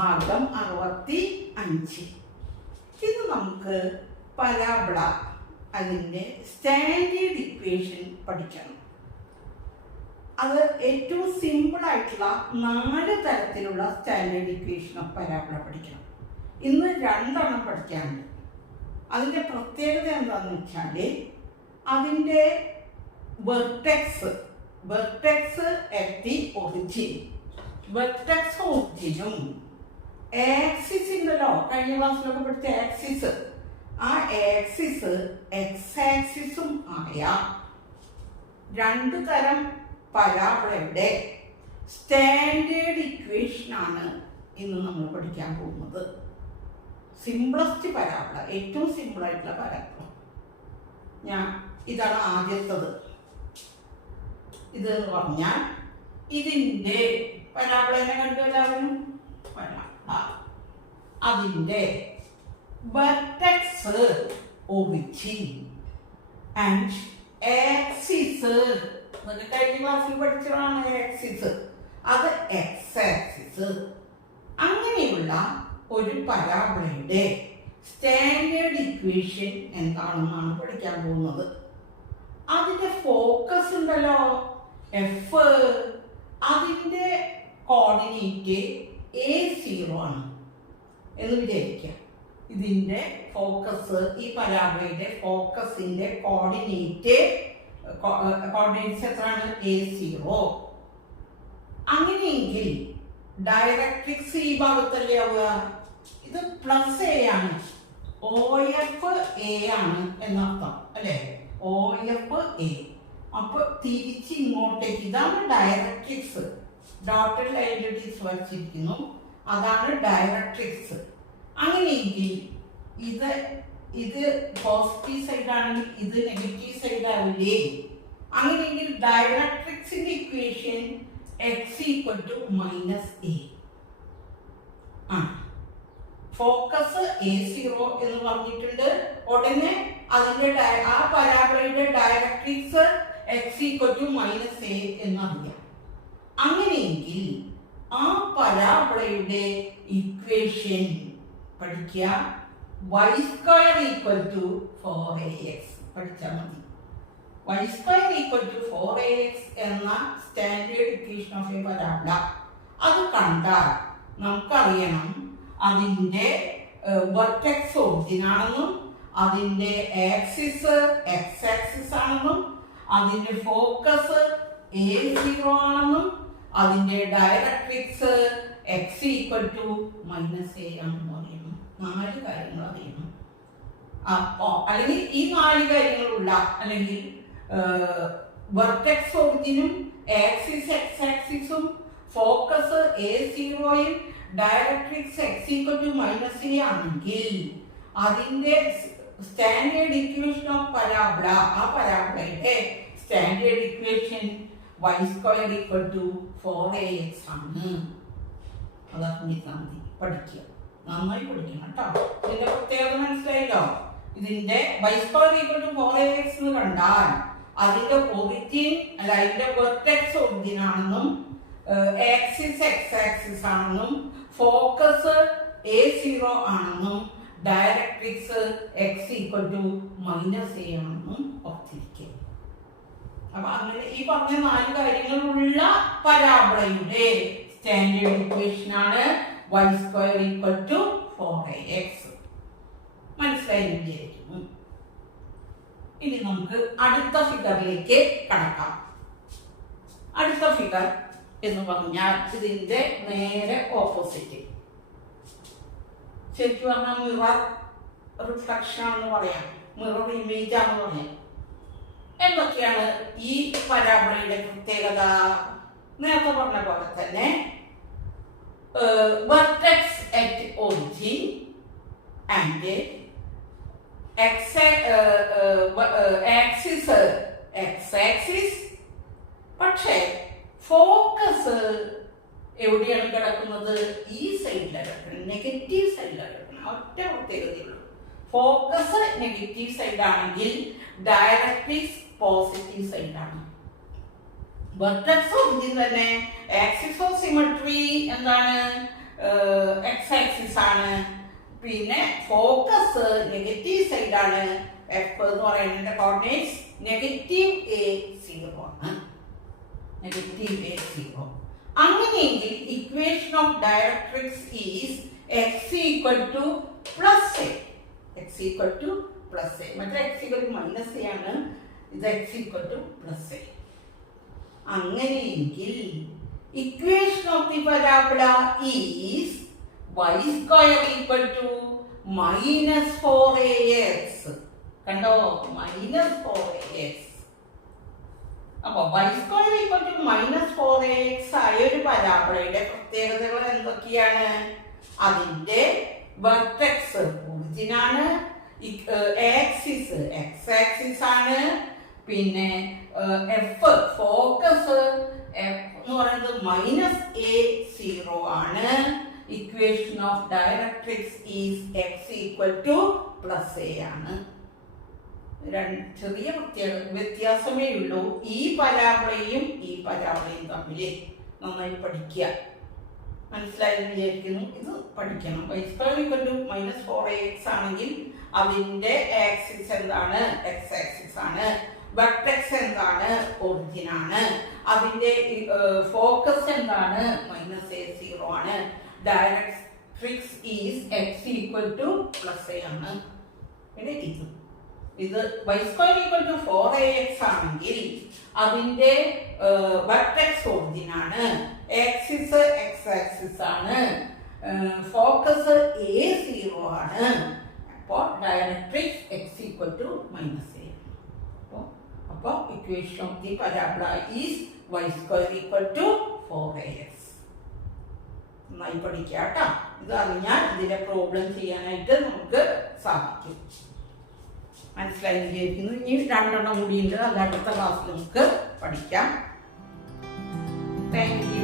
ഭാഗം 65. ഇത് നമുക്ക് പരാബോള അതിൻ്റെ സ്റ്റാൻഡേർഡ് ഇക്വേഷൻ പഠിക്കണം. അത് ഏറ്റവും സിമ്പിളായിട്ടുള്ള 4 തരത്തിലുള്ള സ്റ്റാൻഡേർഡ് ഇക്വേഷൻ ഓഫ് പരാബോള പഠിക്കണം. ഇന്ന് 2 പഠിക്കാനുണ്ട്. അതിൻ്റെ പ്രത്യേകത എന്താണെന്ന് വെച്ചാൽ അതിൻ്റെ vertex at the origin, vertex ഒറിജിനും ആക്സിസ് ഉണ്ടല്ലോ, കഴിഞ്ഞ ക്ലാസ്സിലൊക്കെ പഠിച്ച ആക്സിസ്, ആ ആക്സിസ് എക്സ് ആക്സിസും ആയ 2 തരം പരാബോളയുടെ സ്റ്റാൻഡേർഡ് ഇക്വേഷനാണ് ഇന്ന് നമ്മൾ പഠിക്കാൻ പോകുന്നത്. സിംപ്ലസ്റ്റ് പരാബോള, ഏറ്റവും സിമ്പിളായിട്ടുള്ള പരാബോള. ഇതാണ് ആദ്യത്തത്. ഇതെന്ന് പറഞ്ഞാൽ ഇതിൻ്റെ പരാബോളനെ കണ്ടു എല്ലാവരും. അതിൻ്റെ വെർട്ടെക്സ് ഒറിജിൻ ആൻഡ് ആക്സിസ്, കഴിഞ്ഞ ക്ലാസ്സിൽ പഠിച്ചതാണ് ആക്സിസ്, അത് എക്സ് ആക്സിസ്. അങ്ങനെയുള്ള ഒരു പരാബോളയുടെ സ്റ്റാൻഡേർഡ് ഇക്വേഷൻ എന്താണെന്നാണ് പഠിക്കാൻ പോകുന്നത്. അതിൻ്റെ ഫോക്കസ് ഉണ്ടല്ലോ എഫ്, അതിൻ്റെ കോർഡിനേറ്റ് A0 ആണ് എന്ന് വിചാരിക്കുക. ഇതിൻ്റെ ഫോക്കസ്, ഈ പരാബോളയുടെ ഫോക്കസിൻ്റെ കോർഡിനേറ്റ്സ് എത്രയാണ്? A0. അങ്ങനെയെങ്കിൽ ഡയറക്ട്രിക്സ് ഈ ഭാഗത്തല്ലേ ആവുക? ഇത് +A ആണ്, OF A ആണ് എന്നർത്ഥം അല്ലേ? OF A. അപ്പൊ തിരിച്ച് ഇങ്ങോട്ടേക്ക്, ഇതാണ് ഡയറക്ട്രിക്സ്. ഡോട്ടഡ് ലൈൻസ് വരച്ചിരിക്കുന്നു, അതാണ് ഡയറക്ട്രിക്സ്. അങ്ങനെയെങ്കിൽ ഇത് പോസിറ്റീവ് സൈഡ് ആണെങ്കിൽ ഇത് നെഗറ്റീവ് സൈഡ് ആവില്ലേ? അങ്ങനെയെങ്കിൽ ഡയറക്ട്രിക്സിന്റെ ഇക്വേഷൻ x -A ആണ്. ഫോക്കസ് A0 എന്ന് പറഞ്ഞിട്ടുണ്ട്. ഉടനെ അതിന്റെ ആ പരാബോളയുടെ ഡയറക്ട്രിക്സ് x -A എന്നറിയാം. അങ്ങനെയെങ്കിൽ ആ പരാബോളയുടെ ഇക്വേഷൻ പഠിക്കുക. y² = 4ax പഠിച്ചാൽ മതി. y² = 4ax എന്ന standard equation of A parabola അത് കണ്ടാൽ നമുക്കറിയണം അതിൻ്റെ വെർട്ടെക്സ് ഒറിജിൻ ആണെന്നും, അതിൻ്റെ ആക്സിസ് എക്സ് ആക്സിസ് ആണെന്നും, അതിൻ്റെ ഫോക്കസ് A0 ആണെന്നും, അതിൻ്റെ ഡയറക്ട്രിക്സ് x -A ആണെന്ന് അറിയണം. 4 കാര്യങ്ങൾ അറിയണം. അല്ലെങ്കിൽ ഈ 4 കാര്യങ്ങളുള്ള, അല്ലെങ്കിൽ വെർട്ടെക്സ് ഒറിജിനും ആക്സിസ് എക്സ് ആക്സിസും ഫോക്കസ് A0യും ഡയറക്ട്രിക്സ് x -A ആണെങ്കിൽ അതിൻ്റെ സ്റ്റാൻഡേർഡ് ഇക്വേഷൻ ഓഫ് പരാബോള, ആ പരാബോളയുടെ സ്റ്റാൻഡേർഡ് ഇക്വേഷൻ y² = 4ax ആണ്. അതറിഞ്ഞിട്ടാൽ മതി. പഠിക്കുക, നന്നായി പഠിക്കണം കേട്ടോ. ഇതിന്റെ പ്രത്യേകത മനസ്സിലായല്ലോ. ഇതിന്റെ y² = 4ax എന്ന് കണ്ടാൽ അതിന്റെ ഒറിജിൻ അല്ല, അതിന്റെ വെർട്ടെക്സ് ഒറിജിൻ ആണെന്നും, ആക്സിസ് എക്സ് ആക്സിസ് ആണെന്നും, ഫോക്കസ് A0 ആണെന്നും, ഡയറക്ട്രിക്സ് x -A ആണെന്നും ഓർത്തിരിക്കുക. അപ്പൊ അങ്ങനെ ഈ പറഞ്ഞ 4 കാര്യങ്ങളുള്ള പരാബോളയുടെ സ്റ്റാൻഡേർഡ് ഇക്വേഷൻ ആണ് y² = 4ax. മനസ്സിലായെന്ന് വിചാരിക്കുന്നു. ഇനി നമുക്ക് അടുത്ത ഫിഗറിലേക്ക് കടക്കാം. അടുത്ത ഫിഗർ എന്ന് പറഞ്ഞാൽ ഇതിന്റെ നേരെ ഓപ്പോസിറ്റ്, ശരിക്കും പറഞ്ഞാൽ മിറർ റിഫ്ലക്ഷൻ ആണെന്ന് പറയാം, മിറർ ഇമേജ് ആണെന്ന് പറയാം. എന്തൊക്കെയാണ് ഈ പരാബോളയുടെ പ്രത്യേകത? നേരത്തെ പറഞ്ഞ പോലെ തന്നെ vertex at origin and axis X axis. പക്ഷേ ഫോക്കസ് എവിടെയാണ് കിടക്കുന്നത്? ഈ സൈഡിലാണ് കിടക്കുന്നത്, നെഗറ്റീവ് സൈഡിലാണ് കിടക്കുന്നത്. ഒറ്റ പ്രത്യേകതയുള്ളൂ, ഫോക്കസ് നെഗറ്റീവ് സൈഡ് ആണെങ്കിൽ ഡയറക്ട്രിക്സ് പോസിറ്റീവ് സൈഡാണ്. വെർട്ടെക്സ് ഒറിജിൻ തന്നെ ആക്സിസ് ഓഫ് സിമെട്രി എന്താണ്? x പിന്നെ ഫോക്കസ് നെഗറ്റീവ് സൈഡാണ്. എഫ് എന്ന് പറയുന്നതിന്റെ കോർഡിനേറ്റ്സ് -a0 ആണ്. -a0. അങ്ങനെയെങ്കിൽ equation of directrix is x = +a. x = +a. മറ്റേ x = -a ആണ്. ഇത് x = +a. അങ്ങനെയെങ്കിൽ equation of the parabola is y² = -4ax. കണ്ടോ? -4ax. അപ്പൊ y² = -4ax ആയ ഒരു പരാബോളയുടെ പ്രത്യേകതകൾ എന്തൊക്കെയാണ്? അതിന്റെ വെർട്ടെക്സ് ഒറിജിൻ ആണ്, ആക്സിസ് x ആക്സിസ് ആണ്, പിന്നെ എഫ് ഫോക്കസ് എന്ന് പറയുന്നത് -a0 ആണ്. Equation of directrix is x = +a ആണ്. ചെറിയ വ്യത്യാസമേ ഉള്ളൂ. ഈ പരാബോളയും ഈ പരാബോളയും തമ്മിൽ നന്നായി പഠിക്കുക. മനസ്സിലായെന്ന് വിചാരിക്കുന്നു. ഇത് പഠിക്കണം. y² = -4ax ആണെങ്കിൽ അതിന്റെ ആക്സിസ് എന്താണ്? x ആക്സിസ് ആണ്. വെർട്ടെക്സ് എന്താണ്? ഒറിജിൻ ആണ്. അതിന്റെ ഫോക്കസ് എന്താണ്? -a0 ആണ്. ഡയറക്ട്രിക്സ് ഈസ് x = +a ആണ്. പിന്നെ ഇത് y² = 4ax ആണെങ്കിൽ അതിന്റെ വെർട്ടെക്സ് ഒറിജിൻ ആണ്, ആക്സിസ് x ആക്സിസ് ആണ്, ഫോക്കസ് a0 ആണ്. അപ്പോൾ ഡയറക്ട്രിക്സ് x = -a. അപ്പോൾ equation of the parabola is y² = 4ax. നന്നായി പഠിക്കുക കേട്ടോ. ഇത് അറിഞ്ഞാൽ ഇതിന്റെ പ്രോബ്ലം ചെയ്യാനായിട്ട് നമുക്ക് സാധിക്കും. മനസ്സിലായി വിചാരിക്കുന്നു. ഇനി 2 കൂടിയുണ്ട്. അത് അടുത്ത ക്ലാസ്സിൽ നമുക്ക് പഠിക്കാം. Thank you.